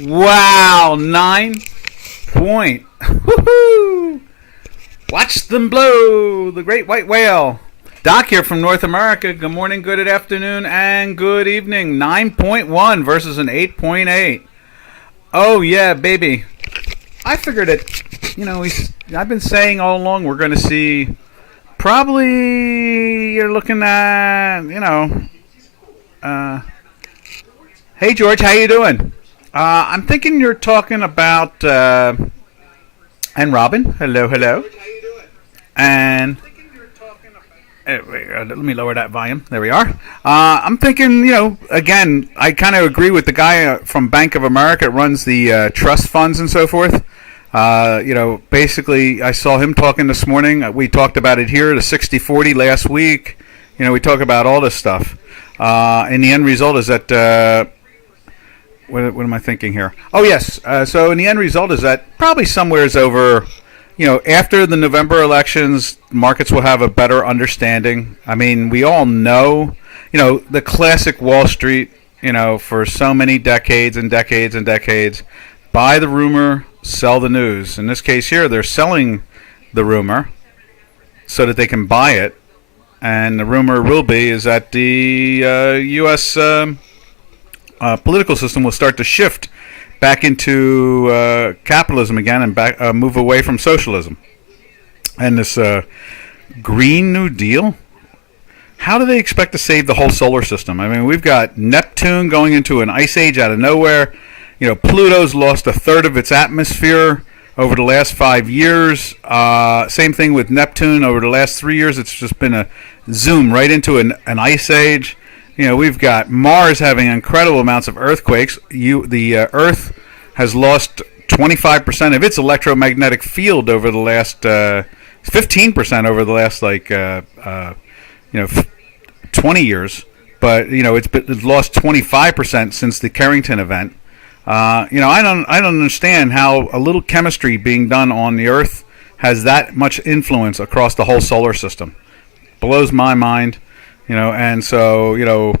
Wow, 9 point. Woohoo! Watch them blow, the great white whale. Doc here from North America. Good morning, good afternoon, and good evening. 9.1 versus an 8.8. Oh, yeah, baby. I figured it, I've been saying all along we're going to see, probably, you're looking at, hey, George, how you doing? I'm thinking you're talking about, and Robin, hello, and let me lower that volume. There we are. I'm thinking, again, I kind of agree with the guy from Bank of America that runs the trust funds and so forth. Basically, I saw him talking this morning. We talked about it here, the 60-40 last week. We talk about all this stuff. And the end result is that, what am I thinking here? Oh, yes. So in the end result is that probably somewhere is over, after the November elections, markets will have a better understanding. I mean, we all know, the classic Wall Street, for so many decades and decades and decades, buy the rumor, sell the news. In this case here, they're selling the rumor so that they can buy it. And the rumor will be is that the U.S. Political system will start to shift back into capitalism again and move away from socialism. And this Green New Deal, how do they expect to save the whole solar system? I mean, we've got Neptune going into an ice age out of nowhere. Pluto's lost a third of its atmosphere over the last 5 years. Same thing with Neptune. Over the last 3 years, it's just been a zoom right into an ice age. We've got Mars having incredible amounts of earthquakes. The Earth has lost 25% of its electromagnetic field over the last 15% over the last 20 years. But it's lost 25% since the Carrington event. I don't understand how a little chemistry being done on the Earth has that much influence across the whole solar system. Blows my mind, and so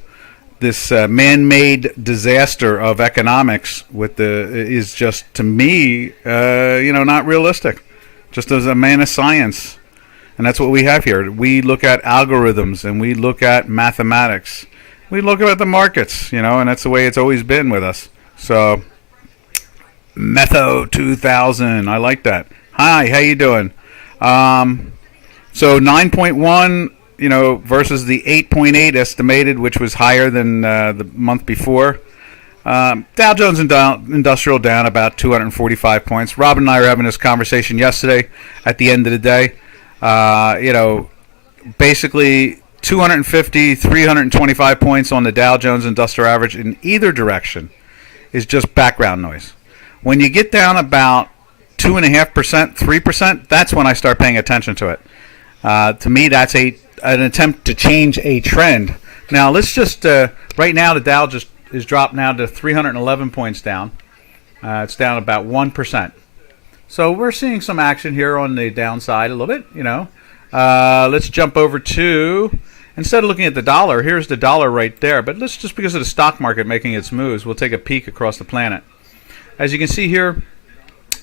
this man-made disaster of economics is just, to me, not realistic. Just as a man of science, and that's what we have here. We look at algorithms and we look at mathematics. We look at the markets, and that's the way it's always been with us. So, Metho 2000, I like that. Hi, how you doing? So 9.1, versus the 8.8 estimated, which was higher than the month before. Dow Jones Industrial down about 245 points. Rob and I were having this conversation yesterday at the end of the day. Basically 250, 325 points on the Dow Jones Industrial Average in either direction is just background noise. When you get down about 2.5%, 3%, that's when I start paying attention to it. To me, that's an attempt to change a trend. Now, let's just, right now, the Dow just is dropped now to 311 points down. It's down about 1%. So we're seeing some action here on the downside a little bit, Let's jump over to, instead of looking at the dollar, here's the dollar right there. But let's just, because of the stock market making its moves, we'll take a peek across the planet. As you can see here,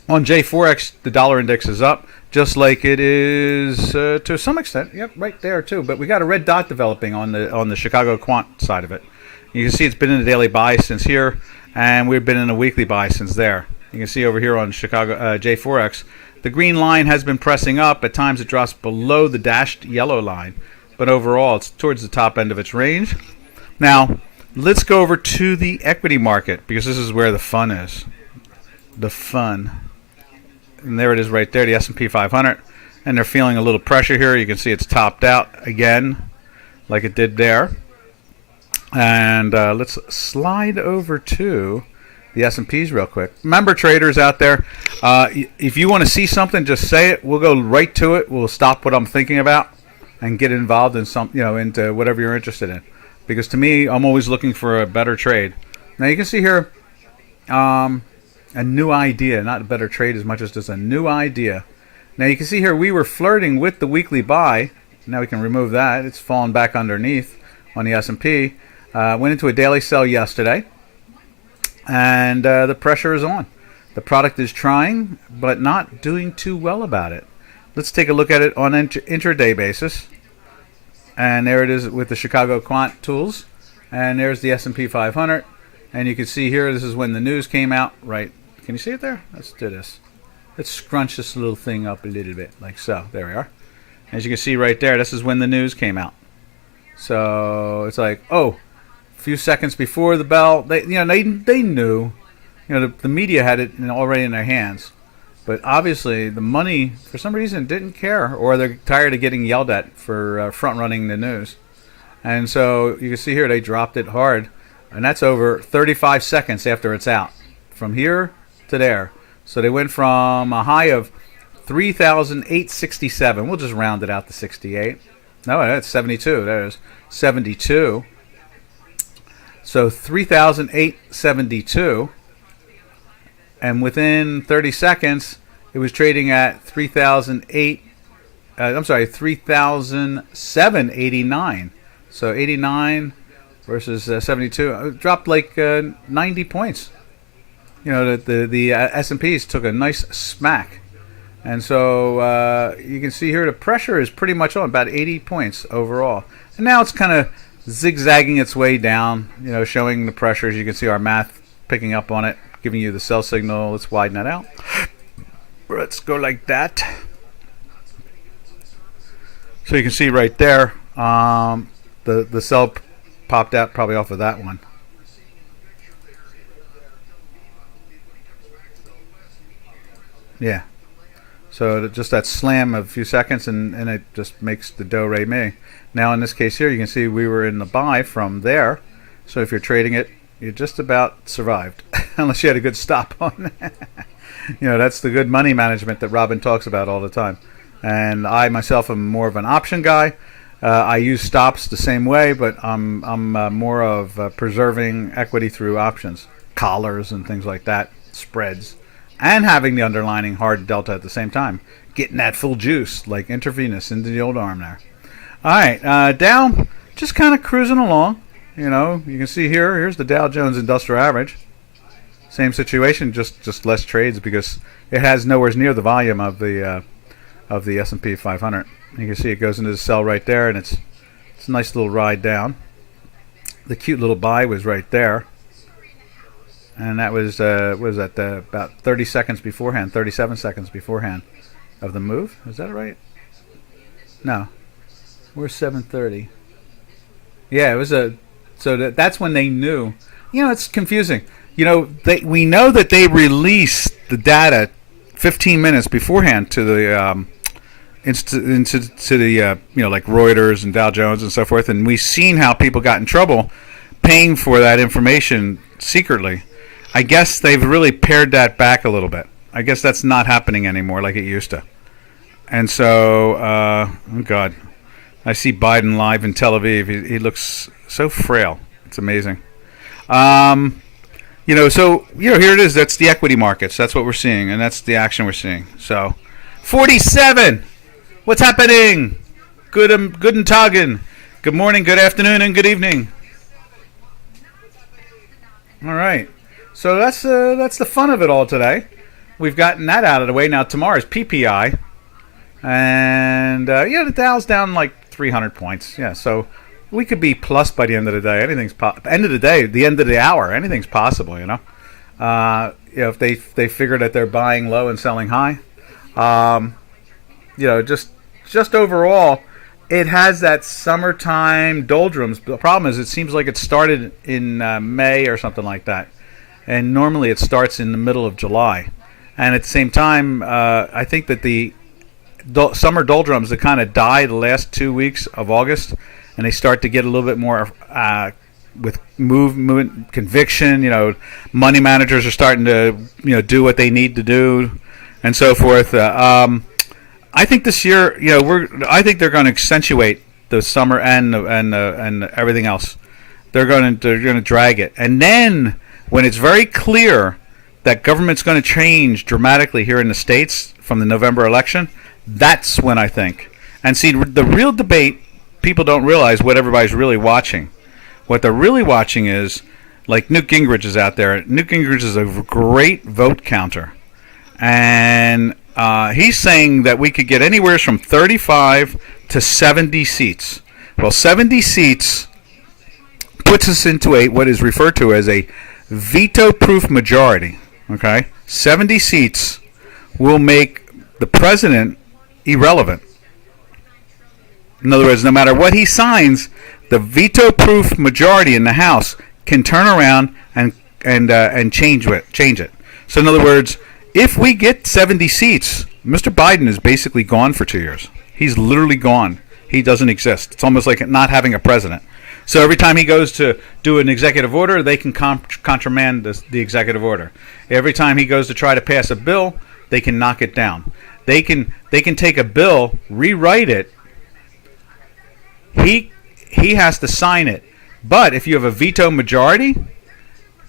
on J4X, the dollar index is up, just like it is to some extent. Yep, right there too. But we got a red dot developing on the Chicago quant side of it. You can see it's been in a daily buy since here, and we've been in a weekly buy since there. You can see over here on Chicago J4X, the green line has been pressing up. At times it drops below the dashed yellow line, but overall it's towards the top end of its range. Now, let's go over to the equity market, because this is where the fun is. The fun. And there it is right there, the S&P 500. And they're feeling a little pressure here. You can see it's topped out again, like it did there. And let's slide over to the S&Ps real quick. Remember, traders out there, if you want to see something, just say it. We'll go right to it. We'll stop what I'm thinking about and get involved in into whatever you're interested in. Because to me, I'm always looking for a better trade. Now you can see here a new idea, not a better trade as much as just a new idea. Now you can see here we were flirting with the weekly buy. Now we can remove that. It's fallen back underneath on the S&P. Went into a daily sell yesterday. and the pressure is on. The product is trying, but not doing too well about it. Let's take a look at it on an intraday basis. And there it is with the Chicago Quant tools. And there's the S&P 500. And you can see here, this is when the news came out. Right? Can you see it there? Let's do this. Let's scrunch this little thing up a little bit, like so. There we are. As you can see right there, this is when the news came out. So it's like, oh, a few seconds before the bell, they knew. The media had it already in their hands. But obviously, the money, for some reason, didn't care, or they're tired of getting yelled at for front-running the news. And so you can see here they dropped it hard, and that's over 35 seconds after it's out, from here to there. So they went from a high of 3,867. We'll just round it out to 68. No, that's 72. There's 72. So 3,872. And within 30 seconds, it was trading at 3,789. So 89 versus 72. It dropped like 90 points. The S&Ps took a nice smack. And so you can see here the pressure is pretty much on, about 80 points overall. And now it's kind of zigzagging its way down, showing the pressures. You can see our math picking up on it, giving you the sell signal. Let's widen that out. Let's go like that. So you can see right there, the sell popped out probably off of that one. Yeah. So just that slam of a few seconds, and it just makes the do-re-mi. Now in this case here, you can see we were in the buy from there. So if you're trading it, you just about survived, unless you had a good stop on that. That's the good money management that Robin talks about all the time. And I myself am more of an option guy. I use stops the same way, but I'm more of preserving equity through options, collars and things like that, spreads, and having the underlining hard delta at the same time, getting that full juice like intravenous into the old arm there. All right, Dow just kind of cruising along. You can see here's the Dow Jones Industrial Average. Same situation, just less trades because it has nowhere near the volume of the S&P 500. You can see it goes into the sell right there, and it's a nice little ride down. The cute little buy was right there, and that was about 30 seconds beforehand, 37 seconds beforehand of the move. Is that right? No, we're 7:30. Yeah, it was that's when they knew. It's confusing. We know that they released the data 15 minutes beforehand to the into the like Reuters and Dow Jones and so forth, and we've seen how people got in trouble paying for that information secretly. I guess they've really pared that back a little bit. I guess that's not happening anymore like it used to. And so, oh God, I see Biden live in Tel Aviv. He looks so frail. It's amazing. So here it is. That's the equity markets. That's what we're seeing, and that's the action we're seeing. So, 47. What's happening? Guten Tagen. Good morning, good afternoon, and good evening. All right. So that's the fun of it all today. We've gotten that out of the way. Now tomorrow's PPI, and the Dow's down like 300 points. Yeah, so we could be plus by the end of the day. End of the day, the end of the hour. Anything's possible, if they figure that they're buying low and selling high. Just overall, it has that summertime doldrums. The problem is it seems like it started in May or something like that. And normally it starts in the middle of July. And at the same time, I think that the summer doldrums that kind of die the last 2 weeks of August, and they start to get a little bit more with movement, conviction. Money managers are starting to do what they need to do, and so forth. I think this year, I think they're going to accentuate the summer and everything else. They're going to drag it, and then when it's very clear that government's going to change dramatically here in the States from the November election, that's when I think. And see, the real debate, people don't realize what everybody's really watching. What they're really watching is like Newt Gingrich is out there. Newt Gingrich is a great vote counter, and he's saying that we could get anywhere from 35 to 70 seats. Well, 70 seats puts us into what is referred to as a veto-proof majority. Okay, 70 seats will make the president irrelevant. In other words, no matter what he signs, the veto-proof majority in the House can turn around and change it. So, in other words, if we get 70 seats, Mr. Biden is basically gone for 2 years. He's literally gone. He doesn't exist. It's almost like not having a president. So every time he goes to do an executive order, they can countermand the executive order. Every time he goes to try to pass a bill, they can knock it down. They can take a bill, rewrite it. He has to sign it. But if you have a veto majority,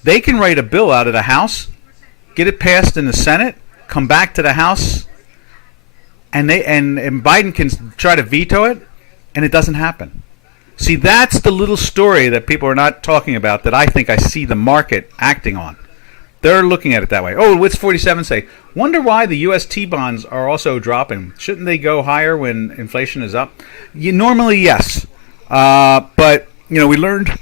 they can write a bill out of the House, get it passed in the Senate, come back to the House, and Biden can try to veto it, and it doesn't happen. See, that's the little story that people are not talking about that I think I see the market acting on. They're looking at it that way. Oh, what's 47 say? Wonder why the U.S. T-bonds are also dropping. Shouldn't they go higher when inflation is up? Normally, yes. But, we learned, in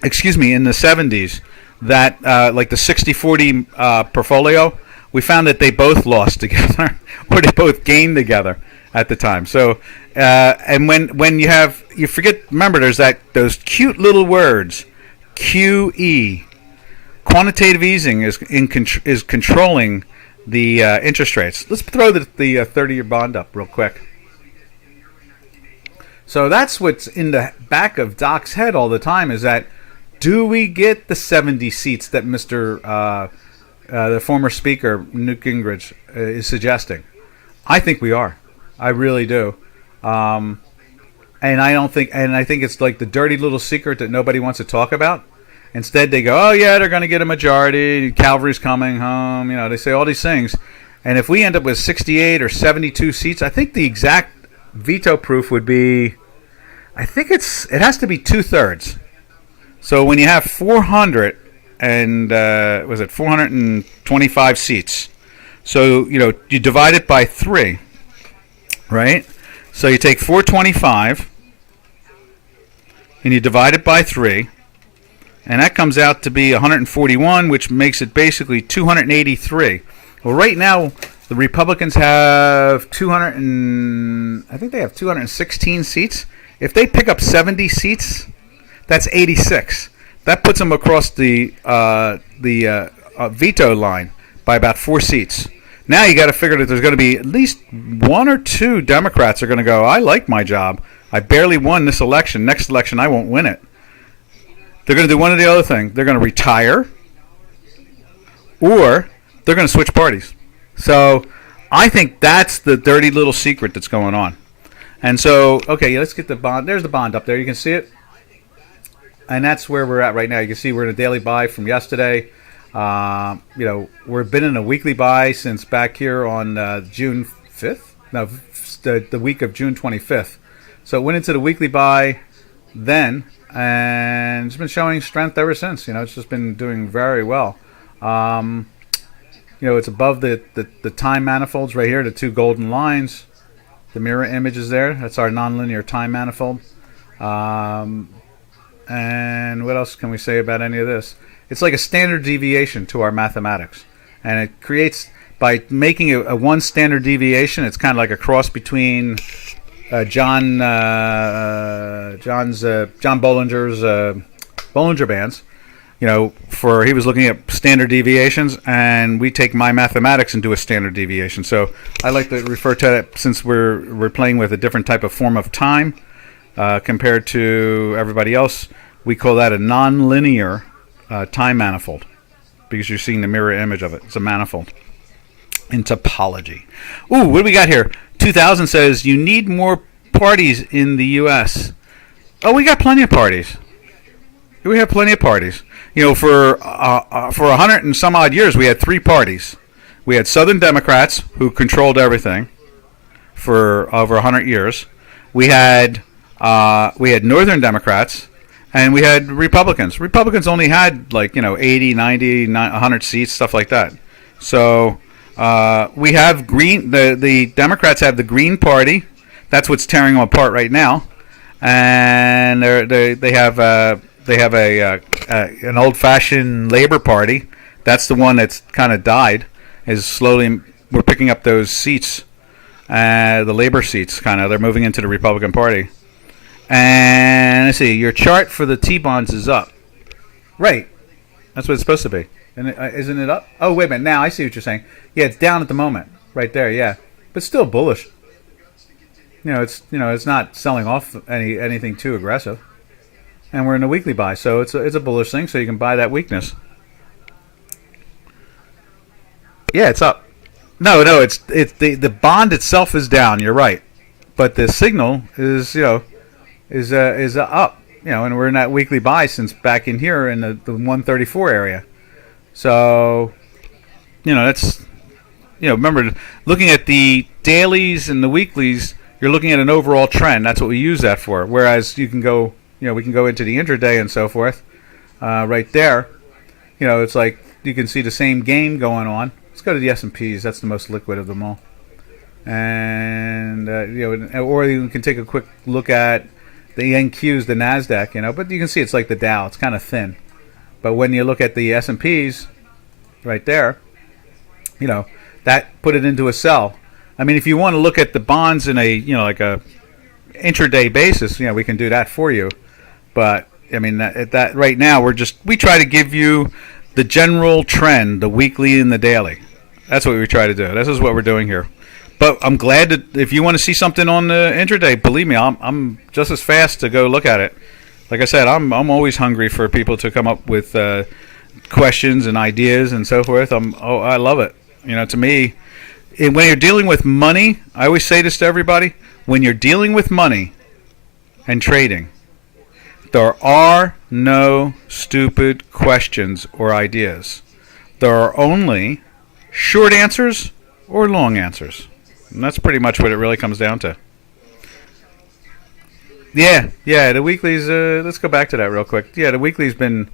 the 70s that like the 60-40 portfolio, we found that they both lost together or they both gained together at the time. So, and when you forget, remember, there's those cute little words, QE. Quantitative easing is controlling the interest rates. Let's throw the 30-year bond up real quick. So that's what's in the back of Doc's head all the time, is that do we get the 70 seats that the former speaker, Newt Gingrich, is suggesting? I think we are. I really do. And I think it's like the dirty little secret that nobody wants to talk about. Instead, they go, oh, yeah, they're going to get a majority. Calvary's coming home. They say all these things. And if we end up with 68 or 72 seats, I think the exact veto proof would be, I think it has to be 2/3. So when you have 425 seats. So, you divide it by 3, right? So you take 425 and you divide it by 3. And that comes out to be 141, which makes it basically 283. Well, right now, the Republicans have I think they have 216 seats. If they pick up 70 seats, that's 86. That puts them across the veto line by about 4 seats. Now you got to figure that there's going to be at least 1 or 2 Democrats are going to go, I like my job. I barely won this election. Next election, I won't win it. They're going to do one or the other thing. They're going to retire, or they're going to switch parties. So I think that's the dirty little secret that's going on. And so, okay, let's get the bond. There's the bond up there. You can see it. And that's where we're at right now. You can see we're in a daily buy from yesterday. We've been in a weekly buy since back here on June 5th. No, the week of June 25th. So it went into the weekly buy then. And it's been showing strength ever since. It's just been doing very well. It's above the time manifolds right here, the 2 golden lines. The mirror image is there. That's our nonlinear time manifold. And what else can we say about any of this? It's like a standard deviation to our mathematics. And it creates, by making a one standard deviation, it's kind of like a cross between John Bollinger's Bollinger Bands. He was looking at standard deviations, and we take my mathematics and do a standard deviation. So I like to refer to it, since we're playing with a different type of form of time compared to everybody else. We call that a nonlinear time manifold, because you're seeing the mirror image of it. It's a manifold in topology. Ooh, what do we got here? 2000 says you need more parties in the U.S. Oh, we got plenty of parties. We have plenty of parties. For 100 and some odd years, we had 3 parties. We had Southern Democrats, who controlled everything for over 100 years. We had Northern Democrats, and we had Republicans. Republicans only had like 80, 90, 100 seats, stuff like that. So we have green. The Democrats have the Green Party. That's what's tearing them apart right now, and they have an old-fashioned Labor Party. That's the one that's kind of died. Is slowly we're picking up those seats, the Labor seats. Kind of they're moving into the Republican Party. And let's see, your chart for the T-bonds is up. Right. That's what it's supposed to be. And isn't it up? Oh, wait a minute. Now I see what you're saying. Yeah, it's down at the moment. Right there, yeah. But still bullish. It's not selling off anything too aggressive. And we're in a weekly buy, so it's a bullish thing, so you can buy that weakness. Yeah, it's up. No, it's the bond itself is down, you're right. But the signal is up, and we're in that weekly buy since back in here in the 134 area. So, that's, remember, looking at the dailies and the weeklies, you're looking at an overall trend. That's what we use that for. Whereas you can go, we can go into the intraday and so forth, right there. It's like you can see the same game going on. Let's go to the S&Ps. That's the most liquid of them all. And, or you can take a quick look at the NQs, the NASDAQ, but you can see it's like the Dow. It's kind of thin. But when you look at the S&Ps right there, that put it into a sell. I mean, if you want to look at the bonds in a, like a intraday basis, we can do that for you. But, I mean, that right now, we try to give you the general trend, the weekly and the daily. That's what we try to do. This is what we're doing here. But I'm glad that if you want to see something on the intraday, believe me, I'm just as fast to go look at it. Like I said, I'm always hungry for people to come up with questions and ideas and so forth. I love it. To me, when you're dealing with money, I always say this to everybody: when you're dealing with money and trading, there are no stupid questions or ideas. There are only short answers or long answers. And that's pretty much what it really comes down to. Yeah, the weekly's, let's go back to that real quick. Yeah, the weekly's been,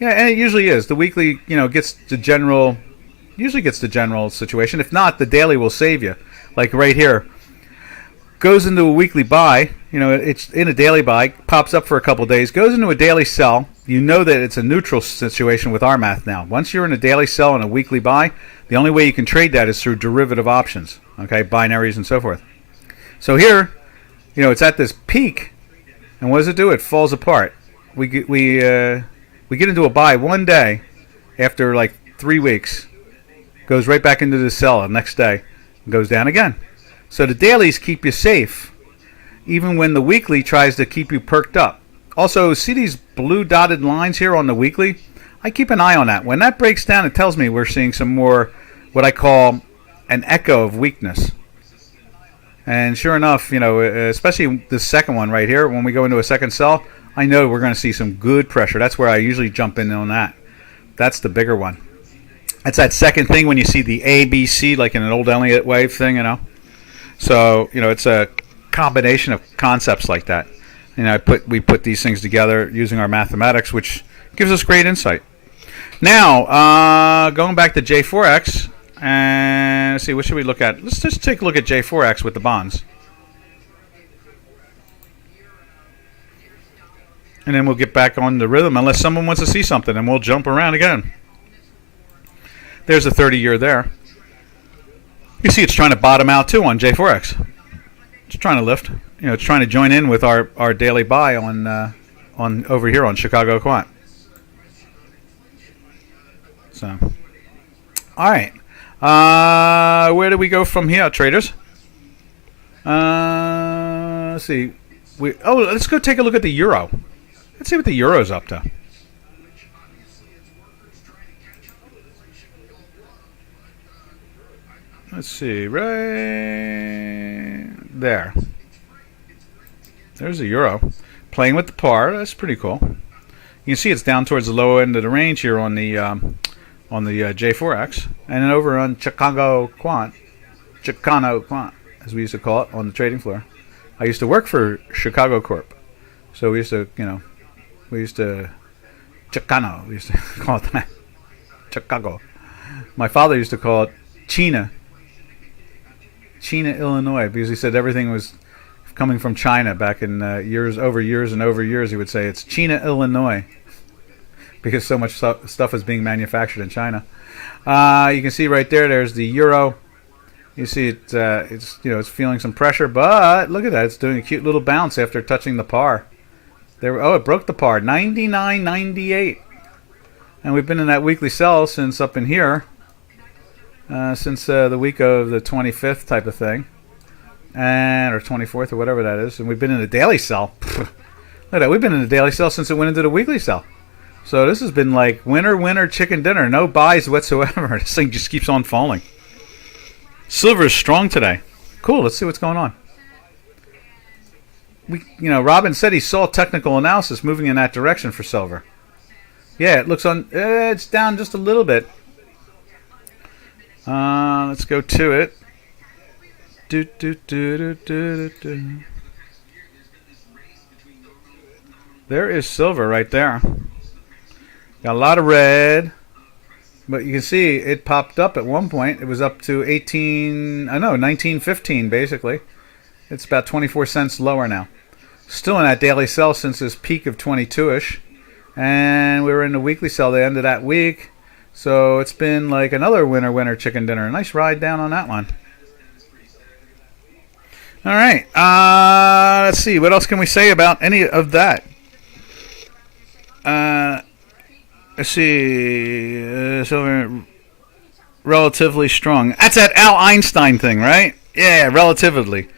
and it usually is. The weekly, gets the general situation. If not, the daily will save you. Like right here, goes into a weekly buy, it's in a daily buy, pops up for a couple days, goes into a daily sell. You know that it's a neutral situation with our math now. Once you're in a daily sell and a weekly buy, the only way you can trade that is through derivative options, okay, binaries and so forth. So here, it's at this peak, and what does it do? It falls apart. We get into a buy one day after like 3 weeks, goes right back into the sell the next day, and goes down again. So the dailies keep you safe, even when the weekly tries to keep you perked up. Also, see these blue dotted lines here on the weekly? I keep an eye on that. When that breaks down, it tells me we're seeing some more, what I call an echo of weakness. And sure enough, especially the second one right here, when we go into a second sell, I know we're going to see some good pressure. That's where I usually jump in on that. That's the bigger one. That's that second thing when you see the ABC, like in an old Elliott wave thing, So, it's a combination of concepts like that. We put these things together using our mathematics, which gives us great insight. Now, going back to J4X, and let's see, what should we look at? Let's just take a look at J4X with the bonds. And then we'll get back on the rhythm unless someone wants to see something, and we'll jump around again. There's a 30-year there. You see it's trying to bottom out too on J4X. It's trying to lift. It's trying to join in with our daily buy on over here on Chicago Quant. So, all right. Where do we go from here, traders? Let's see. Let's go take a look at the euro. Let's see what the euro's up to. Let's see, right there. There's a euro playing with the par. That's pretty cool. You can see it's down towards the low end of the range here on the J4X, and then over on Chicano Quant, as we used to call it on the trading floor. I used to work for Chicago Corp, so we used to, We used to Chicano. We used to call it that. Chicago. My father used to call it China, Illinois, because he said everything was coming from China back in years over years and over years. He would say it's China, Illinois, because so much stuff is being manufactured in China. You can see right there. There's the euro. You see it. It's feeling some pressure, but look at that. It's doing a cute little bounce after touching the par. There. Oh, it broke the par. 99.98. And we've been in that weekly sell since up in here, since the week of the 25th type of thing, or 24th or whatever that is. And we've been in the daily sell. Look at that. We've been in the daily sell since it went into the weekly sell. So this has been like winner, chicken dinner. No buys whatsoever. This thing just keeps on falling. Silver is strong today. Cool. Let's see what's going on. Robin said he saw technical analysis moving in that direction for silver. Yeah, it looks on. It's down just a little bit. Let's go to it. There is silver right there. Got a lot of red, but you can see it popped up at one point. It was up to 19.15 basically. It's about 24 cents lower now. Still in that daily sell since this peak of 22ish. And we were in the weekly sell the end of that week. So it's been like another winner chicken dinner. Nice ride down on that one. All right. Let's see. What else can we say about any of that? Let's see. Silver, relatively strong. That's that Al Einstein thing, right? Yeah, relatively.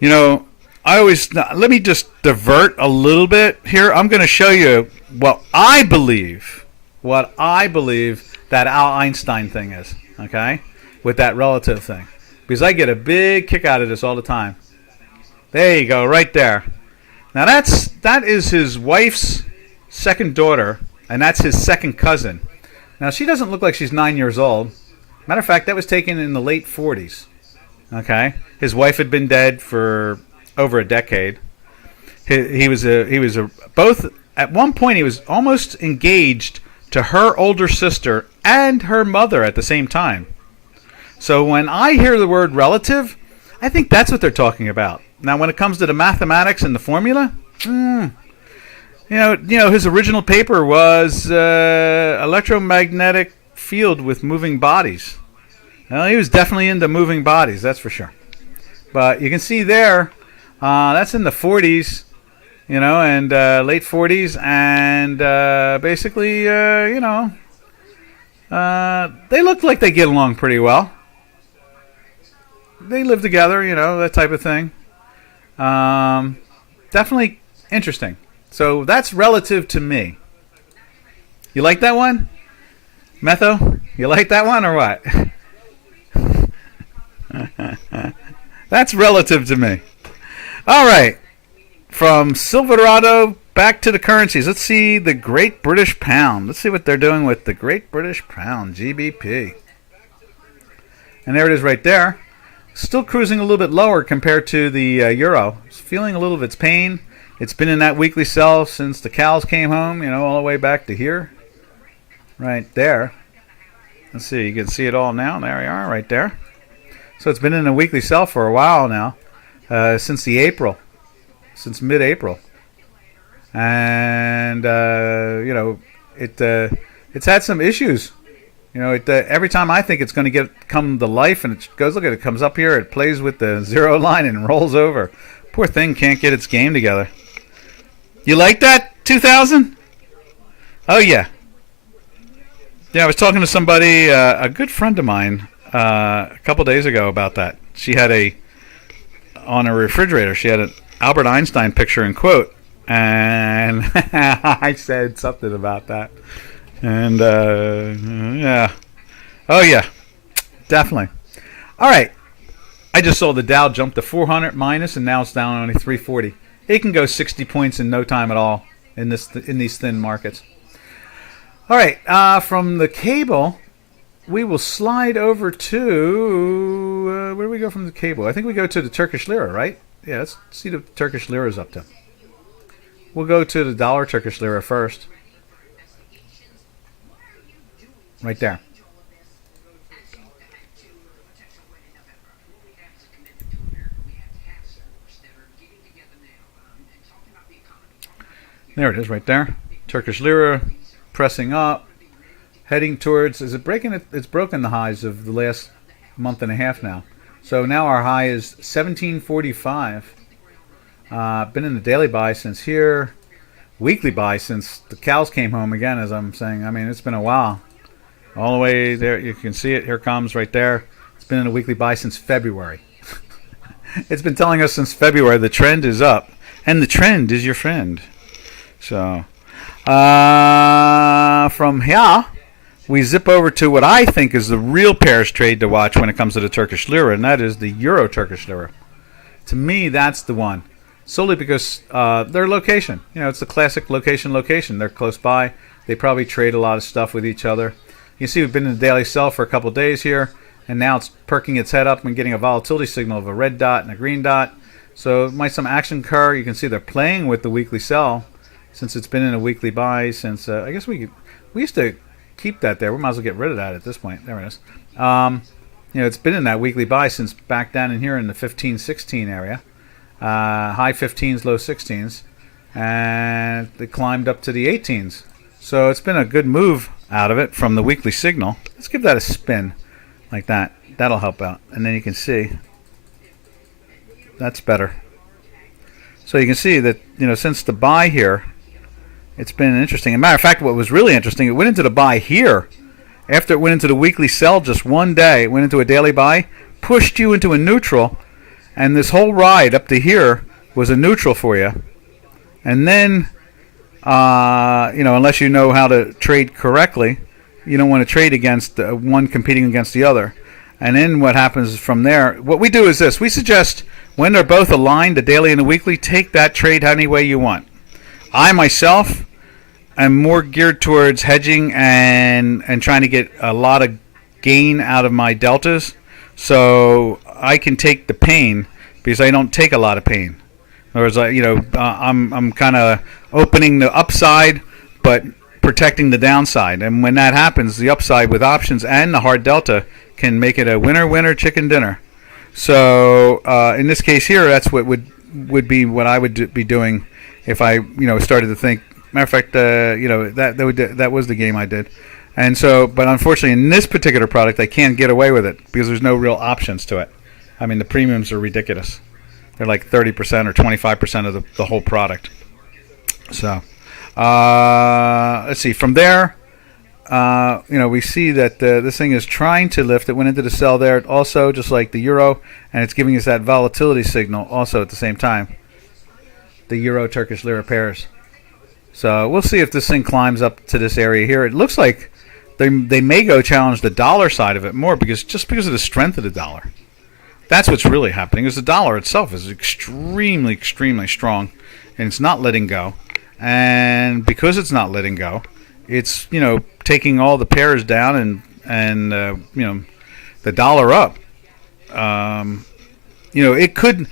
Let me just divert a little bit here. I'm going to show you what I believe that Al Einstein thing is, okay, with that relative thing, because I get a big kick out of this all the time. There you go, right there. Now that is his wife's second daughter, and that's his second cousin. Now she doesn't look like she's 9 years old. Matter of fact, that was taken in the late 40s. Okay, his wife had been dead for over a decade. He was both at one point he was almost engaged to her older sister and her mother at the same time. So when I hear the word relative, I think that's what they're talking about. Now when it comes to the mathematics and the formula, his original paper was electromagnetic field with moving bodies. Well, he was definitely into moving bodies, that's for sure. But you can see there, that's in the 40s, and late 40s, and basically, they look like they get along pretty well. They live together, that type of thing. Definitely interesting. So that's relative to me. You like that one? Metho, you like that one or what? That's relative to me. All right. From Silverado back to the currencies. Let's see the Great British Pound. Let's see what they're doing with the Great British Pound, GBP. And there it is right there. Still cruising a little bit lower compared to the euro. It's feeling a little of its pain. It's been in that weekly sell since the cows came home, all the way back to here. Right there. Let's see. You can see it all now. There we are right there. So it's been in a weekly sell for a while now, since mid-April, and it's had some issues. Every time I think it's going to come to life, and it goes, look at it, comes up here, it plays with the zero line and rolls over. Poor thing can't get its game together. You like that 2000? Oh yeah. Yeah, I was talking to somebody, a good friend of mine, a couple days ago about that. She had on her refrigerator, she had an Albert Einstein picture and quote, and I said something about that. And yeah. Oh yeah, definitely. All right. I just saw the Dow jump to 400 minus, and now it's down only 340. It can go 60 points in no time at all in these thin markets. All right, from the cable, we will slide over to where do we go from the cable? I think we go to the Turkish lira, right? Yeah, let's see what the Turkish lira is up to. we'll go to the dollar Turkish lira first. Right there. There it is right there. Turkish lira pressing up, heading towards, is it breaking it? It's broken the highs of the last month and a half now. So now our high is 1745. Been in the daily buy since here, weekly buy since the cows came home again, as I'm saying. I mean, it's been a while. All the way there, you can see it. Here it comes right there. It's been in a weekly buy since February. It's been telling us since February the trend is up, and the trend is your friend. So, from here, we zip over to what I think is the real pairs trade to watch when it comes to the Turkish lira, and that is the Euro Turkish lira. To me, that's the one. Solely because their location. You know, it's the classic location. They're close by. They probably trade a lot of stuff with each other. You see we've been in the daily sell for a couple of days here, and now it's perking its head up and getting a volatility signal of a red dot and a green dot. So might some action occur. You can see they're playing with the weekly sell since it's been in a weekly buy since, I guess we used to keep that there. We might as well get rid of that at this point. There it is. You know, it's been in that weekly buy since back down in here in the 15-16 area. High 15s, low 16s, and it climbed up to the 18s. So it's been a good move out of it from the weekly signal. Let's give that a spin like that. That'll help out. And then you can see that's better. So you can see that, you know, since the buy here, it's been interesting. As a matter of fact, what was really interesting, it went into the buy here. After it went into the weekly sell just one day, it went into a daily buy, pushed you into a neutral, and this whole ride up to here was a neutral for you. And then, you know, unless you know how to trade correctly, you don't want to trade against one competing against the other. And then what happens from there, what we do is this. We suggest when they're both aligned, the daily and the weekly, take that trade any way you want. I myself am more geared towards hedging and trying to get a lot of gain out of my deltas. So I can take the pain because I don't take a lot of pain. In other words, you know, I'm kind of opening the upside, but protecting the downside. And when that happens, the upside with options and the hard delta can make it a winner chicken dinner. So in this case here, that's what would be what I would be doing if I, you know, started to think. Matter of fact, you know, that was the game I did. And so, but unfortunately, in this particular product, I can't get away with it because there's no real options to it. I mean, the premiums are ridiculous. They're like 30% or 25% of the whole product. So, let's see. From there, you know, we see that this thing is trying to lift. It went into the sell there also, just like the euro, and it's giving us that volatility signal also at the same time. The euro Turkish lira pairs. So we'll see if this thing climbs up to this area here. It looks like they may go challenge the dollar side of it more because of the strength of the dollar. That's what's really happening. Is the dollar itself is extremely strong, and it's not letting go. And because it's not letting go, it's, you know, taking all the pairs down and you know, the dollar up. You know, it could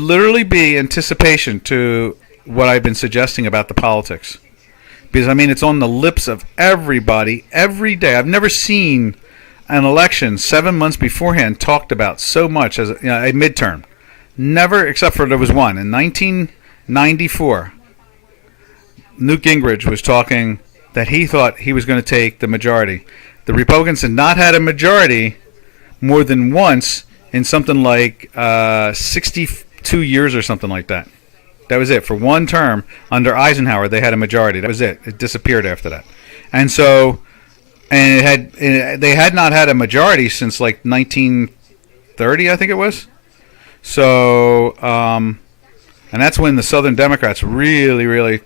literally be anticipation to what I've been suggesting about the politics. Because, I mean, it's on the lips of everybody every day. I've never seen an election 7 months beforehand talked about so much as a midterm. Never, except for there was one. In 1994, Newt Gingrich was talking that he thought he was going to take the majority. The Republicans had not had a majority more than once in something like 62 years or something like that. That was it. For one term under Eisenhower, they had a majority. That was it. It disappeared after that. And so, they had not had a majority since like 1930, I think it was. So, and that's when the Southern Democrats really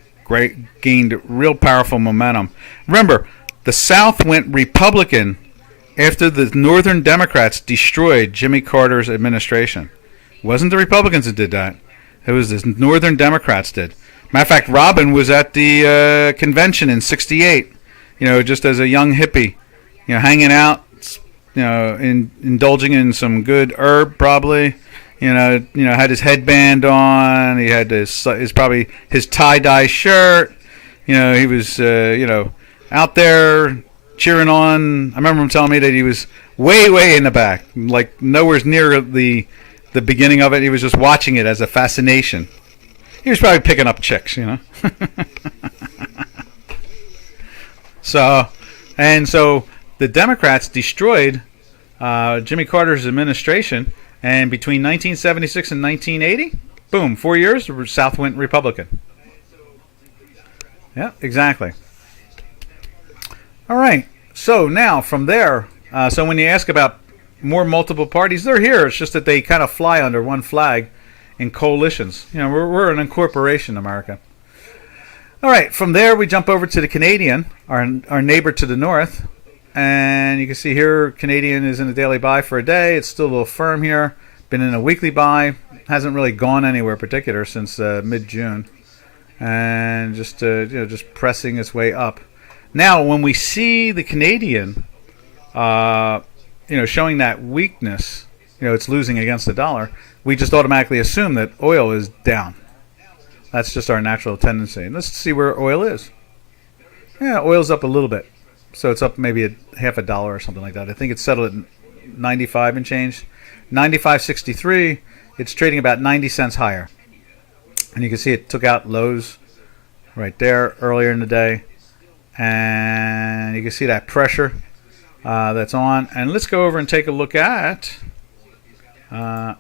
gained real powerful momentum. Remember, the South went Republican after the Northern Democrats destroyed Jimmy Carter's administration. It wasn't the Republicans that did that. It was the Northern Democrats did. Matter of fact, Robin was at the convention in '68, you know, just as a young hippie, you know, hanging out, you know, indulging in some good herb probably, had his headband on. He had probably his tie-dye shirt. He was out there cheering on. I remember him telling me that he was way, way in the back, like nowhere near the beginning of it. He was just watching it as a fascination. He was probably picking up chicks. So the Democrats destroyed Jimmy Carter's administration, and between 1976 and 1980, boom, 4 years, the South went Republican. Yeah, exactly. All right. So now from there, so when you ask about more multiple parties, they're here. It's just that they kind of fly under one flag in coalitions. We're an incorporation, America. All right. From there, we jump over to the Canadian, our neighbor to the north. And you can see here, Canadian is in a daily buy for a day. It's still a little firm here. Been in a weekly buy. Hasn't really gone anywhere particular since mid-June. And just pressing its way up. Now, when we see the Canadian, showing that weakness, it's losing against the dollar, we just automatically assume that oil is down. That's just our natural tendency. And let's see where oil is. Yeah, oil's up a little bit. So it's up maybe half $1 or something like that. I think it's settled at 95 and change. 95.63. It's trading about 90 cents higher. And you can see it took out lows right there earlier in the day. And you can see that pressure that's on. And let's go over and take a look at the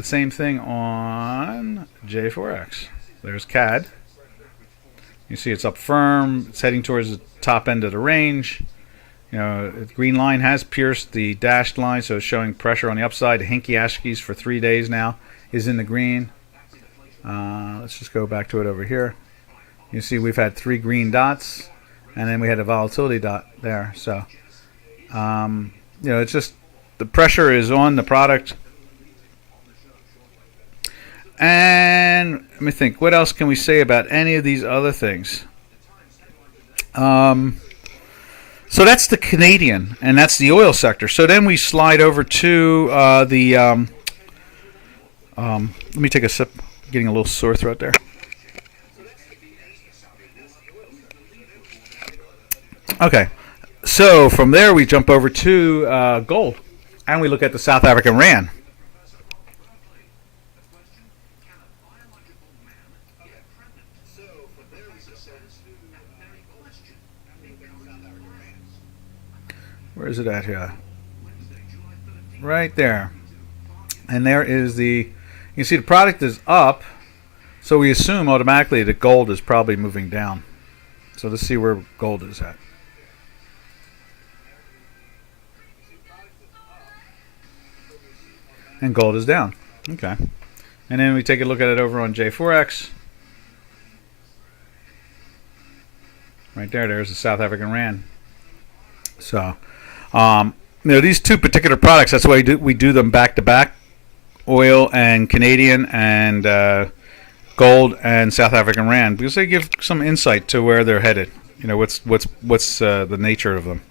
same thing on J4X. There's CAD. You see it's up firm. It's heading towards the top end of the range. The green line has pierced the dashed line, so it's showing pressure on the upside. Hinky Ashkies for 3 days now is in the green. Let's just go back to it over here. You see we've had 3 green dots, and then we had a volatility dot there. So, it's just the pressure is on the product. And let me think. What else can we say about any of these other things? So that's the Canadian, and that's the oil sector. So then we slide over to let me take a sip. Getting a little sore throat there. Okay. So from there we jump over to gold, and we look at the South African rand. Where is it at here? Right there. And there is you can see the product is up, so we assume automatically that gold is probably moving down. So let's see where gold is at. And gold is down. Okay. And then we take a look at it over on J4X. Right there, there's the South African rand. So, these two particular products, that's why we do them back to back. Oil and Canadian, and gold and South African rand, because they give some insight to where they're headed. What's the nature of them.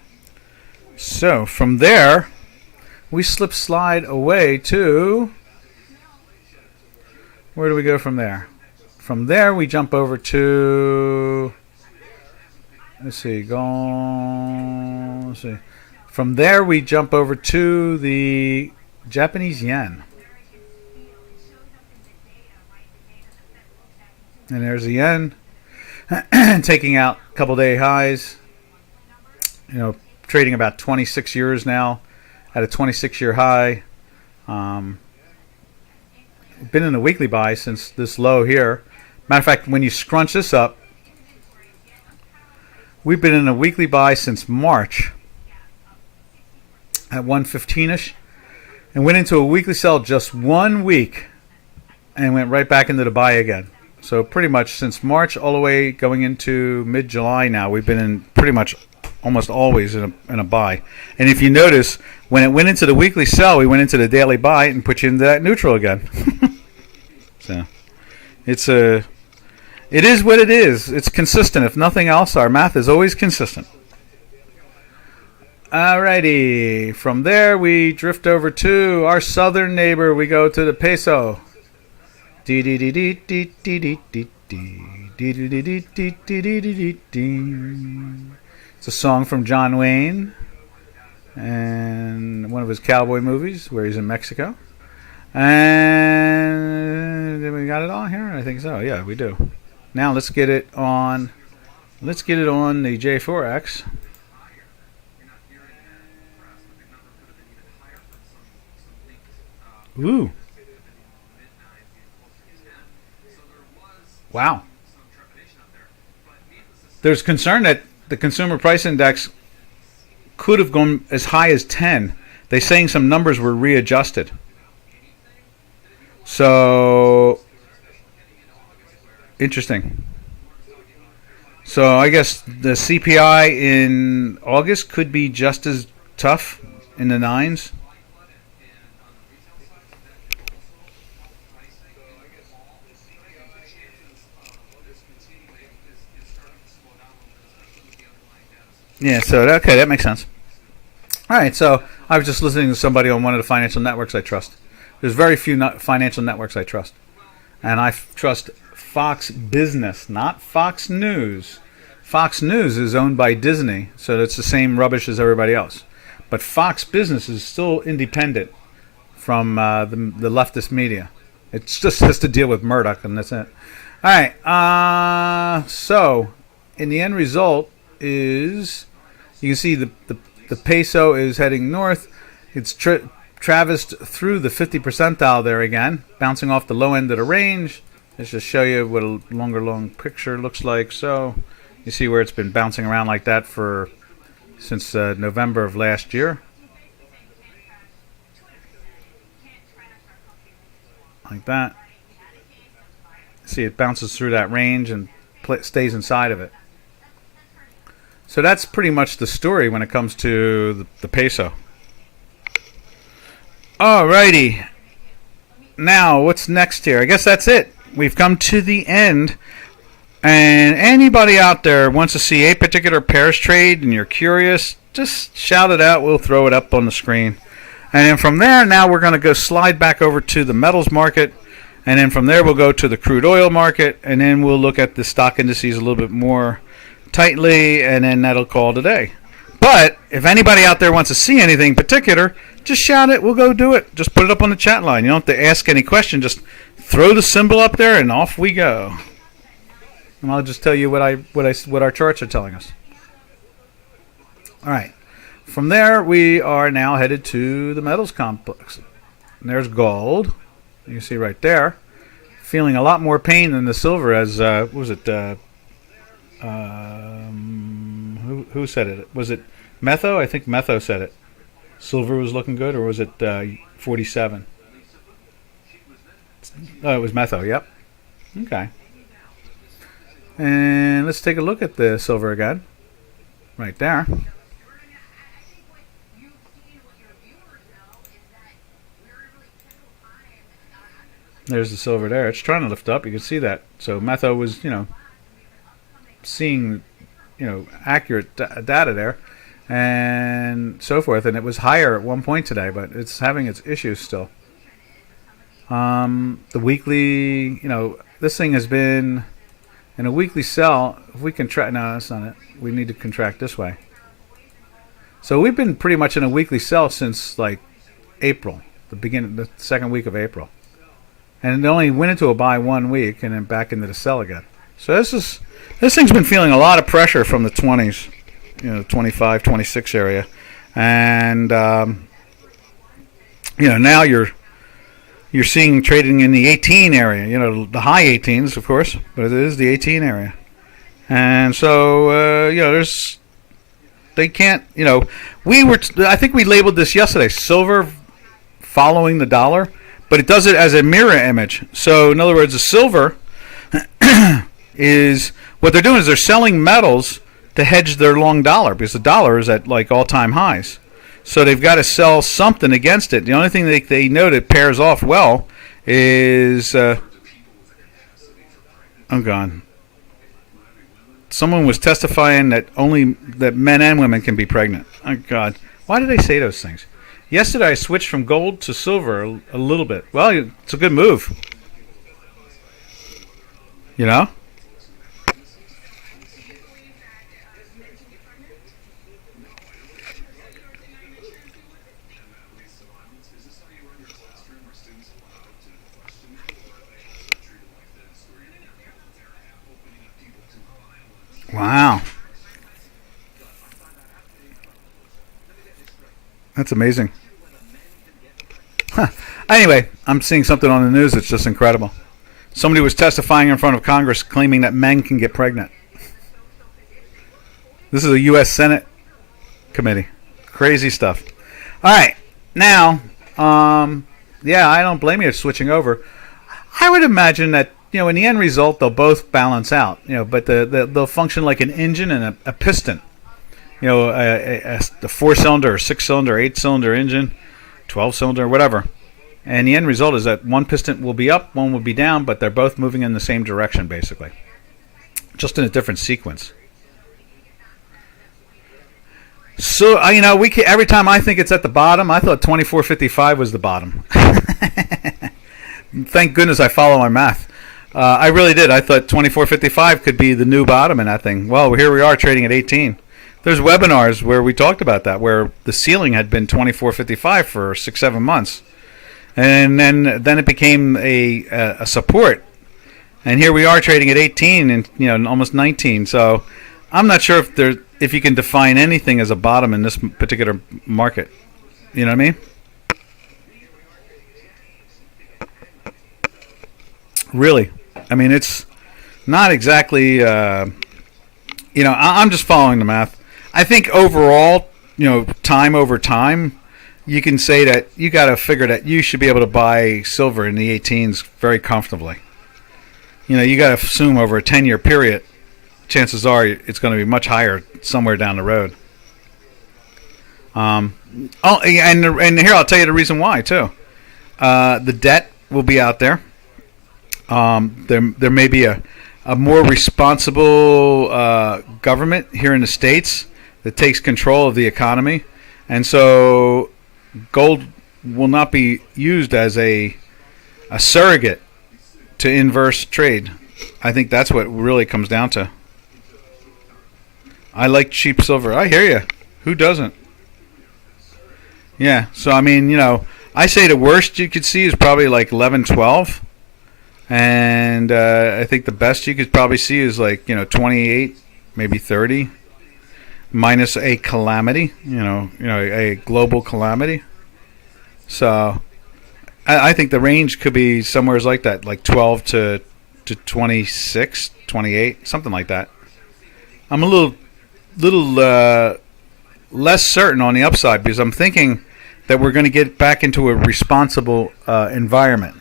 So from there, we slide away to, where do we go from there? From there, we jump over to, let's see. From there, we jump over to the Japanese yen. And there's the yen taking out a couple day highs. Trading about 26 years now at a 26-year high. Been in a weekly buy since this low here. Matter of fact, when you scrunch this up, we've been in a weekly buy since March at 115-ish, and went into a weekly sell just 1 week and went right back into the buy again. So pretty much since March all the way going into mid-July now, we've been in pretty much almost always in a buy. And if you notice, when it went into the weekly sell, we went into the daily buy and put you into that neutral again. So it is what it is. It's consistent. If nothing else, our math is always consistent. Alrighty. From there, we drift over to our southern neighbor. We go to the peso. It's a song from John Wayne and one of his cowboy movies where he's in Mexico. And we got it all here? I think so. Yeah, we do. Now let's get it on. Let's get it on the J4X. Ooh. Wow. There's concern that the consumer price index could have gone as high as 10. They're saying some numbers were readjusted. So, interesting. So I guess the CPI in August could be just as tough in the nines. Yeah, so okay, that makes sense. All right, so I was just listening to somebody on one of the financial networks I trust. There's very few financial networks I trust, and I trust Fox Business, not Fox News. Fox News is owned by Disney, so it's the same rubbish as everybody else. But Fox Business is still independent from the leftist media. It just has to deal with Murdoch, and that's it. All right, so in the end result is you can see the peso is heading north. It's traversed through the 50 percentile there again, bouncing off the low end of the range. Let's just show you what a long picture looks like. So you see where it's been bouncing around like that since November of last year. Like that. See, it bounces through that range and stays inside of it. So that's pretty much the story when it comes to the peso. Alrighty. Now, what's next here? I guess that's it. We've come to the end. And anybody out there wants to see a particular pairs trade and you're curious, just shout it out. We'll throw it up on the screen. And then from there, now we're going to go slide back over to the metals market. And then from there, we'll go to the crude oil market. And then we'll look at the stock indices a little bit more tightly, and then that'll call today. But if anybody out there wants to see anything particular, just shout it. We'll go do it. Just put it up on the chat line. You don't have to ask any question. Just throw the symbol up there, and off we go. And I'll just tell you what our charts are telling us. All right. From there, we are now headed to the metals complex. And there's gold. You see right there, feeling a lot more pain than the silver. As what was it? Who said it? Was it Metho? I think Metho said it. Silver was looking good, or was it 47? Oh, it was Metho. Yep. Okay. And let's take a look at the silver again. Right there. There's the silver there. It's trying to lift up. You can see that. So Metho was, seeing, accurate data there and so forth. And it was higher at one point today, but it's having its issues still. The weekly, this thing has been in a weekly sell. If we contract, no, that's not it. We need to contract this way. So we've been pretty much in a weekly sell since like April, the second week of April. And it only went into a buy 1 week and then back into the sell again. So this thing's been feeling a lot of pressure from the 20s, 25, 26 area. And, now you're seeing trading in the 18 area, the high 18s, of course, but it is the 18 area. And so, they can't, I think we labeled this yesterday, silver following the dollar, but it does it as a mirror image. So, in other words, the silver is, what they're doing is they're selling metals to hedge their long dollar, because the dollar is at like all-time highs. So they've got to sell something against it. The only thing they know that pairs off well is, I'm gone. Someone was testifying that men and women can be pregnant. Oh God, why did they say those things? Yesterday I switched from gold to silver a little bit. Well, it's a good move. You know? Wow. That's amazing. Huh. Anyway, I'm seeing something on the news that's just incredible. Somebody was testifying in front of Congress claiming that men can get pregnant. This is a U.S. Senate committee. Crazy stuff. All right. Now, yeah, I don't blame you for switching over. I would imagine that, in the end result, they'll both balance out, but they'll function like an engine and a piston. A 4-cylinder or 6-cylinder, 8-cylinder engine, 12-cylinder, whatever. And the end result is that one piston will be up, one will be down, but they're both moving in the same direction, basically. Just in a different sequence. So, every time I think it's at the bottom, I thought 24.55 was the bottom. Thank goodness I follow my math. I really did. I thought 24.55 could be the new bottom in that thing. Well, here we are trading at 18. There's webinars where we talked about that, where the ceiling had been 24.55 for 6-7 months, and then it became a support, and here we are trading at 18 and almost 19. So I'm not sure if you can define anything as a bottom in this particular market. You know what I mean? Really, I mean it's not exactly. I'm just following the math. I think overall, time over time, you can say that you got to figure that you should be able to buy silver in the 18s very comfortably. You got to assume over a 10-year period, chances are it's going to be much higher somewhere down the road. And here I'll tell you the reason why too. The debt will be out there. There may be a more responsible government here in the States that takes control of the economy, and so gold will not be used as a surrogate to inverse trade. I think that's what it really comes down to. I like cheap silver. I hear you. Who doesn't? Yeah. So I mean, I say the worst you could see is probably like 11, 12. And I think the best you could probably see is like 28, maybe 30, minus a calamity, a global calamity. So I think the range could be somewhere like that, like 12 to 26, 28, something like that. I'm a little less certain on the upside because I'm thinking that we're going to get back into a responsible environment.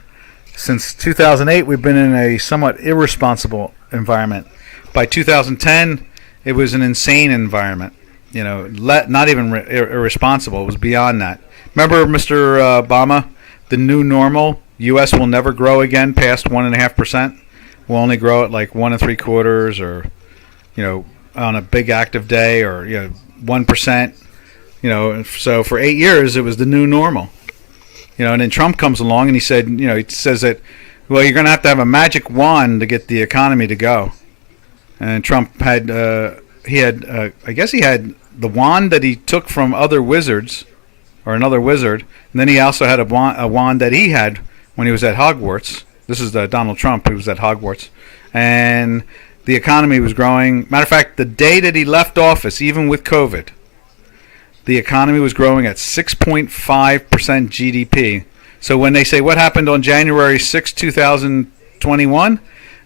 Since 2008, we've been in a somewhat irresponsible environment. By 2010, it was an insane environment. Not even irresponsible. It was beyond that. Remember, Mr. Obama, the new normal, U.S. will never grow again past 1.5%. We'll only grow at like 1 3/4, or, on a big active day, or 1%. So for 8 years, it was the new normal. And then Trump comes along and he said, he says that, well, you're going to have a magic wand to get the economy to go. And Trump had, I guess he had the wand that he took from other wizards, or another wizard. And then he also had a wand that he had when he was at Hogwarts. This is Donald Trump, who was at Hogwarts. And the economy was growing. Matter of fact, the day that he left office, even with COVID, the economy was growing at 6.5% GDP. So when they say what happened on January 6, 2021,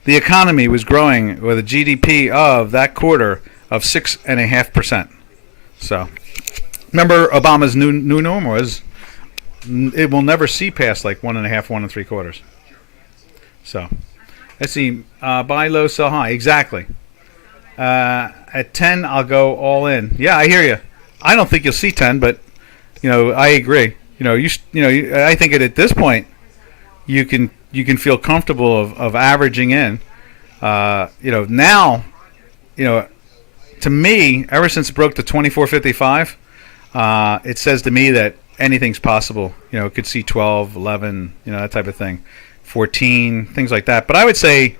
the economy was growing with a GDP of that quarter of 6.5%. So remember, Obama's new norm was it will never see past like 1.5, 1 3/4. So let's see, buy low, sell high. Exactly. At 10, I'll go all in. Yeah, I hear you. I don't think you'll see 10, but I agree. I think at this point you can feel comfortable of averaging in. Now, you know, to me, ever since it broke to 24.55, it says to me that anything's possible. You know, it could see 12, 11, you know, that type of thing, 14, things like that. But I would say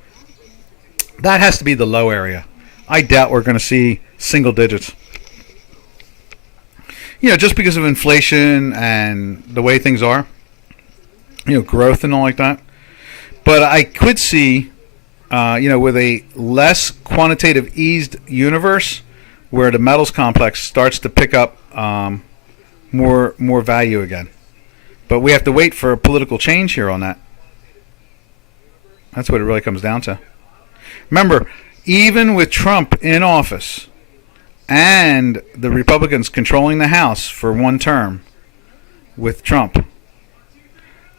that has to be the low area. I doubt we're going to see single digits. You know, just because of inflation and the way things are, you know, growth and all like that. But I could see, you know, with a less quantitative eased universe, where the metals complex starts to pick up more value again. But we have to wait for a political change here on that. That's what it really comes down to. Remember, even with Trump in office and the Republicans controlling the House for one term with Trump,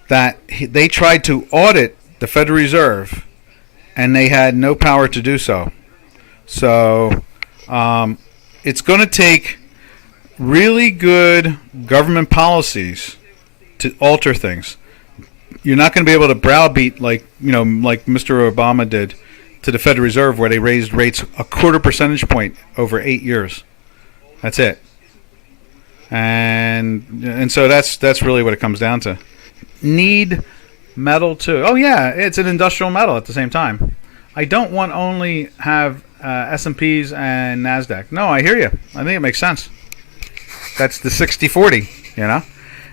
that they tried to audit the Federal Reserve and they had no power to do so. So it's going to take really good government policies to alter things. You're not going to be able to browbeat like Mr. Obama did to the Federal Reserve, where they raised rates a quarter percentage point over 8 years. That's it. And so that's really what it comes down to. Need metal too. Oh yeah, it's an industrial metal at the same time. I don't want only have S&Ps and NASDAQ. No, I hear you. I think it makes sense. That's the 60-40, you know?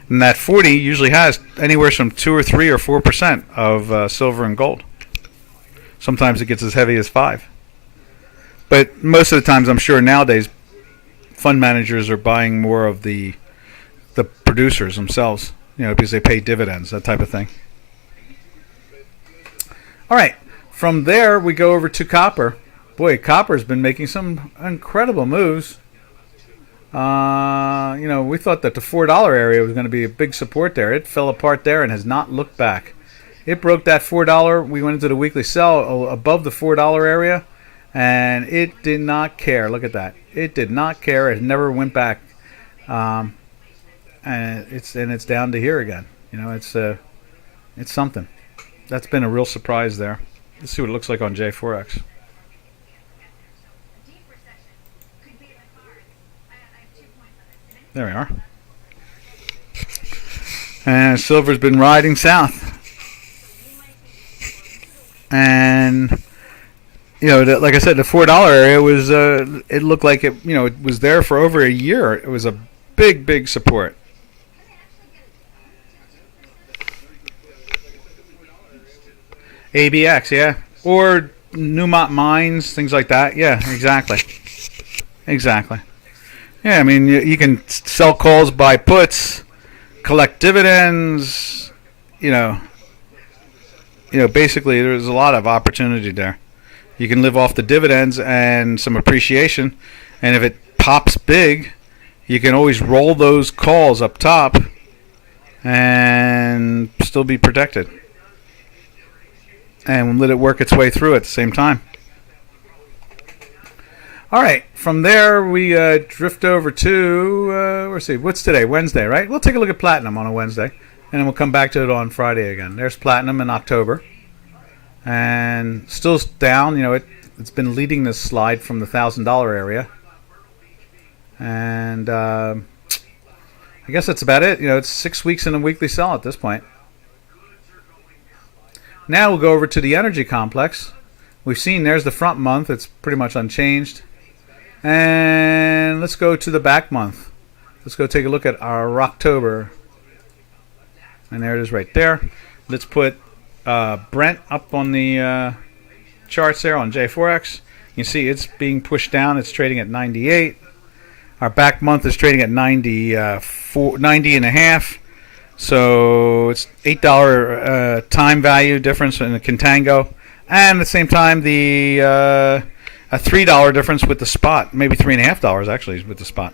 And that 40 usually has anywhere from 2 or 3 or 4% of silver and gold. Sometimes it gets as heavy as 5. But most of the times, I'm sure nowadays, fund managers are buying more of the producers themselves, you know, because they pay dividends, that type of thing. All right. From there, we go over to copper. Boy, copper's been making some incredible moves. You know, we thought that the $4 area was going to be a big support there. It fell apart there and has not looked back. It broke that $4. We went into the weekly sell above the $4 area, and it did not care. Look at that. It did not care. It never went back. And it's down to here again. You know, it's something. That's been a real surprise there. Let's see what it looks like on J4X. There we are. And silver's been riding south. And, you know, like I said, the $4 area was, it looked like it, you know, it was there for over a year. It was a big, big support. ABX, yeah. Or Newmont Mines, things like that. Yeah, exactly. Exactly. Yeah, I mean, you can sell calls, buy puts, collect dividends, you know, basically there's a lot of opportunity there. You can live off the dividends and some appreciation, and if it pops big, you can always roll those calls up top and still be protected. And let it work its way through at the same time. All right, from there we drift over to, let's see, what's today? Wednesday, right? We'll take a look at platinum on a Wednesday, and then we'll come back to it on Friday again. There's platinum in October, and still down. You know, it's been leading this slide from the $1,000 area, and I guess that's about it. You know, it's 6 weeks in a weekly sell at this point. Now we'll go over to the energy complex. We've seen there's the front month. It's pretty much unchanged. And let's go to the back month. Let's go take a look at our October. And there it is right there. Let's put Brent up on the charts there on J4X. You can see it's being pushed down. It's trading at 98. Our back month is trading at 90 and a half. So it's $8 time value difference in the contango. And at the same time, the a $3 difference with the spot, maybe $3.50 actually with the spot.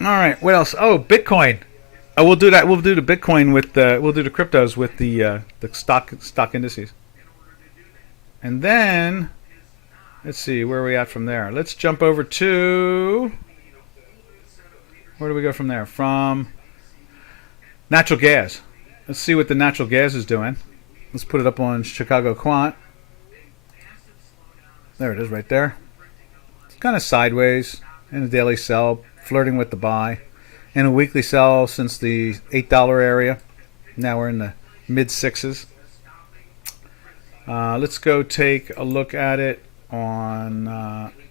All right, what else? Oh, Bitcoin. Oh, we'll do that. We'll do the Bitcoin with we'll do the cryptos with the stock indices. And then let's see where are we at from there. Let's jump over to, where do we go from there? From natural gas. Let's see what the natural gas is doing. Let's put it up on Chicago Quant. There it is right there. It's kind of sideways in a daily sell, flirting with the buy. In a weekly sell since the $8 area. Now we're in the mid sixes. Let's go take a look at it on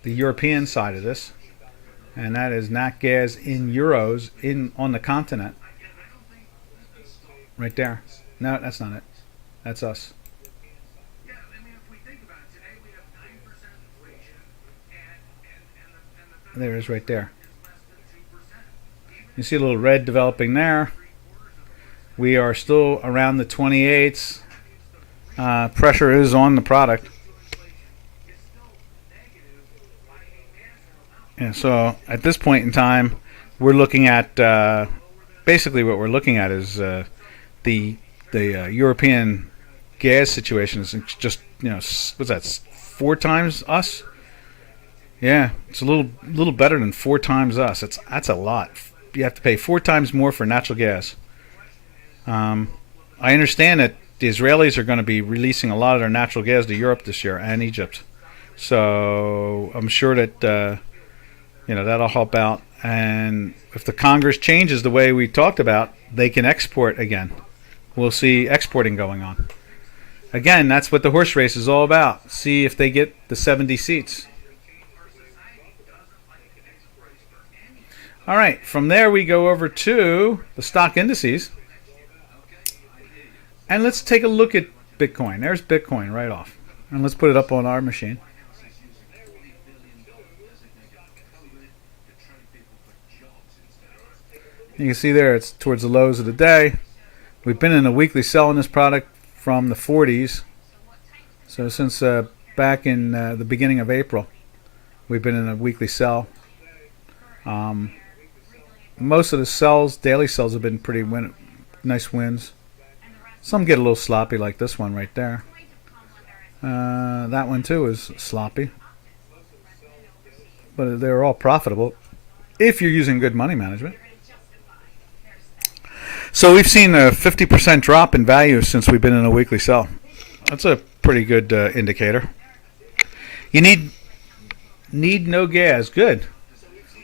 the European side of this, and that is nat gas in euros on the continent. Right there. No, that's not it. That's us. There it is right there. You see a little red developing there. We are still around the 28s. Pressure is on the product. And so at this point in time, we're looking at basically what we're looking at is the European gas situation is just, what's that, 4 times us? Yeah, it's a little better than 4 times us. That's a lot. You have to pay 4 times more for natural gas. I understand that the Israelis are going to be releasing a lot of their natural gas to Europe this year and Egypt. So I'm sure that that'll help out. And if the Congress changes the way we talked about, they can export again. We'll see exporting going on. Again, that's what the horse race is all about. See if they get the 70 seats. All right, from there we go over to the stock indices. And let's take a look at Bitcoin. There's Bitcoin right off. And let's put it up on our machine. You can see there it's towards the lows of the day. We've been in a weekly sell on this product from the 40s. So since back in the beginning of April, we've been in a weekly sell. Most of the sells, daily sells, have been pretty nice wins. Some get a little sloppy, like this one right there. That one too is sloppy, but they're all profitable if you're using good money management. So we've seen a 50% drop in value since we've been in a weekly sell. That's a pretty good indicator. You need no gas. Good.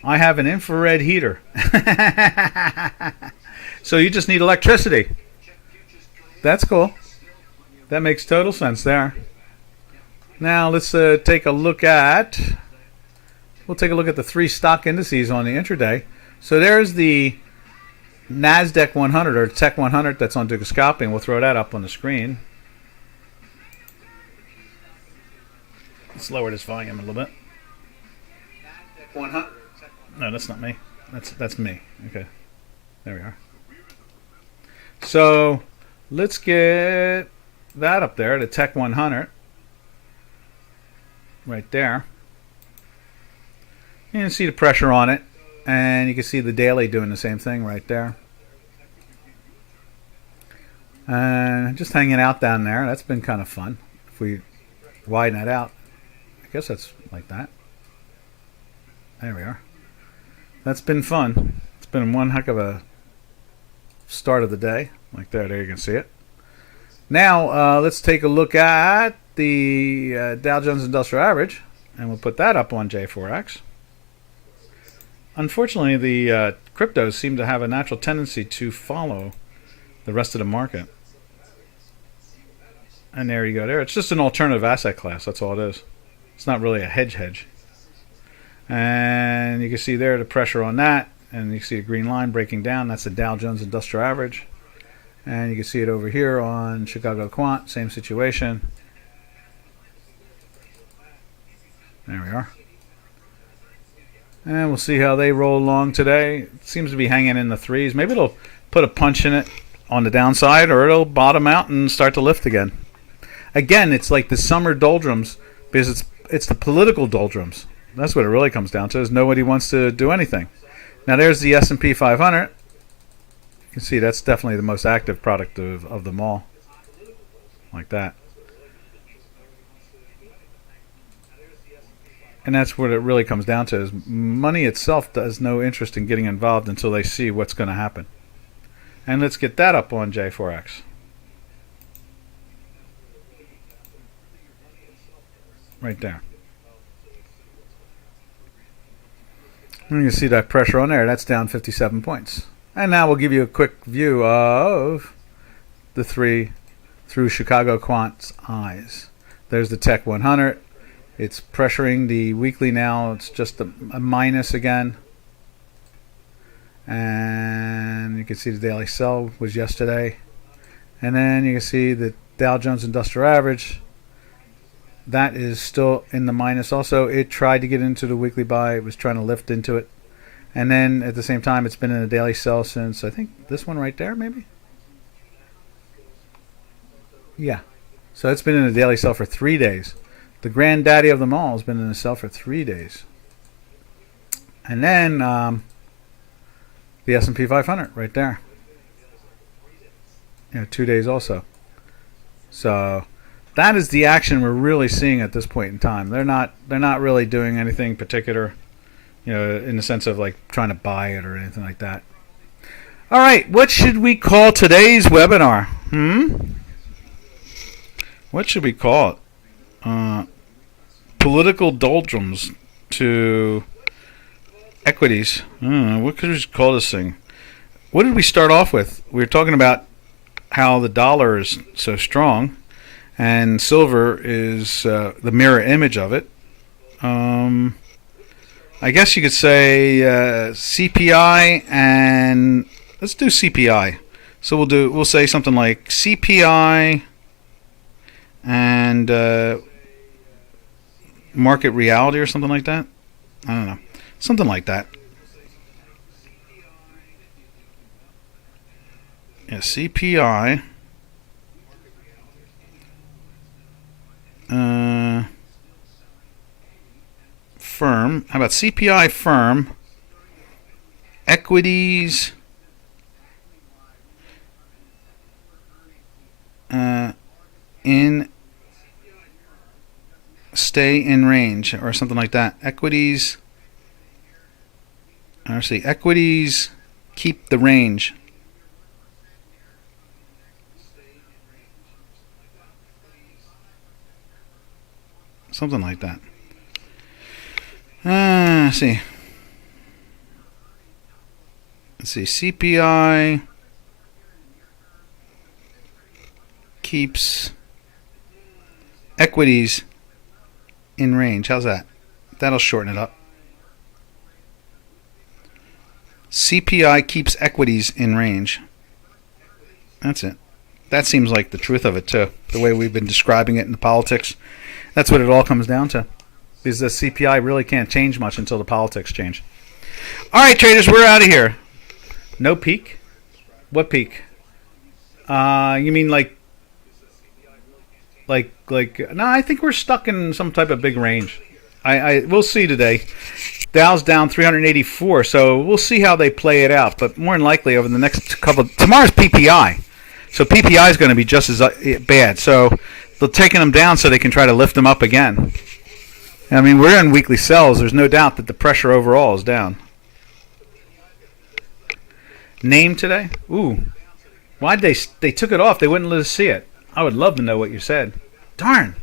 I have an infrared heater. So you just need electricity. That's cool. That makes total sense there. Now let's take a look at. We'll take a look at the 3 stock indices on the intraday. So there's the Nasdaq 100 or Tech 100 that's on Dukascopy, and we'll throw that up on the screen. Let's lower this volume a little bit. 100. No, that's not me. That's me. Okay, there we are. So let's get that up there, the Tech 100, right there. You can see the pressure on it, and you can see the daily doing the same thing right there. And just hanging out down there. That's been kind of fun. If we widen that out, I guess that's like that. There we are. That's been fun. It's been one heck of a start of the day. Like there you can see it. Now let's take a look at the Dow Jones Industrial Average, and we'll put that up on J4X. Unfortunately, the cryptos seem to have a natural tendency to follow the rest of the market. And there you go. There, it's just an alternative asset class. That's all it is. It's not really a hedge. And you can see there the pressure on that, and you see a green line breaking down. That's the Dow Jones Industrial Average. And you can see it over here on Chicago Quant, same situation. There we are. And we'll see how they roll along today. It seems to be hanging in the 3s. Maybe it'll put a punch in it on the downside, or it'll bottom out and start to lift again. Again, it's like the summer doldrums, because it's the political doldrums. That's what it really comes down to, is nobody wants to do anything. Now there's the S&P 500. You can see that's definitely the most active product of them all. Like that. And that's what it really comes down to, is money itself has no interest in getting involved until they see what's going to happen. And let's get that up on J4X. Right there. You can see that pressure on there. That's down 57 points. And now we'll give you a quick view of the three through Chicago Quant's eyes. There's the Tech 100. It's pressuring the weekly now. It's just a minus again. And you can see the daily sell was yesterday. And then you can see the Dow Jones Industrial Average. That is still in the minus also. It tried to get into the weekly buy. It was trying to lift into it. And then at the same time, it's been in a daily sell since, I think, this one right there, maybe? Yeah. So it's been in a daily sell for 3 days. The granddaddy of them all has been in a sell for 3 days. And then the S&P 500 right there. 2 days also. So that is the action we're really seeing at this point in time. They're not really doing anything particular, in the sense of like trying to buy it or anything like that. All right, what should we call today's webinar? What should we call it? Political doldrums to equities. What could we call this thing? What did we start off with? We were talking about how the dollar is so strong, and silver is the mirror image of it. I guess you could say CPI, and let's do CPI. So we'll say something like CPI and market reality or something like that. I don't know, something like that. Yeah, CPI. Firm. How about CPI firm? Equities. Stay in range or something like that. Equities. Actually, equities keep the range. Something like that. Let's see. CPI keeps equities in range. How's that? That'll shorten it up. CPI keeps equities in range. That's it. That seems like the truth of it, too. The way we've been describing it in the politics. That's what it all comes down to. Because the CPI really can't change much until the politics change. All right, traders, we're out of here. No peak? What peak? You mean like? No, I think we're stuck in some type of big range. We'll see today. Dow's down 384, so we'll see how they play it out. But more than likely, over the next tomorrow's PPI, so PPI is going to be just as bad. So they're taking them down so they can try to lift them up again. I mean, we're in weekly sells. There's no doubt that the pressure overall is down. Name today? Ooh, why'd they took it off? They wouldn't let us see it. I would love to know what you said. Darn.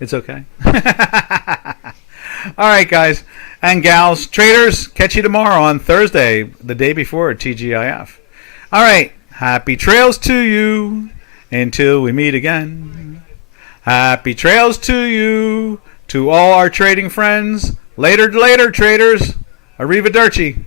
It's okay. All right, guys and gals, traders, catch you tomorrow on Thursday, the day before TGIF. All right, happy trails to you until we meet again. Happy trails to you, to all our trading friends. Later, traders. Arrivederci.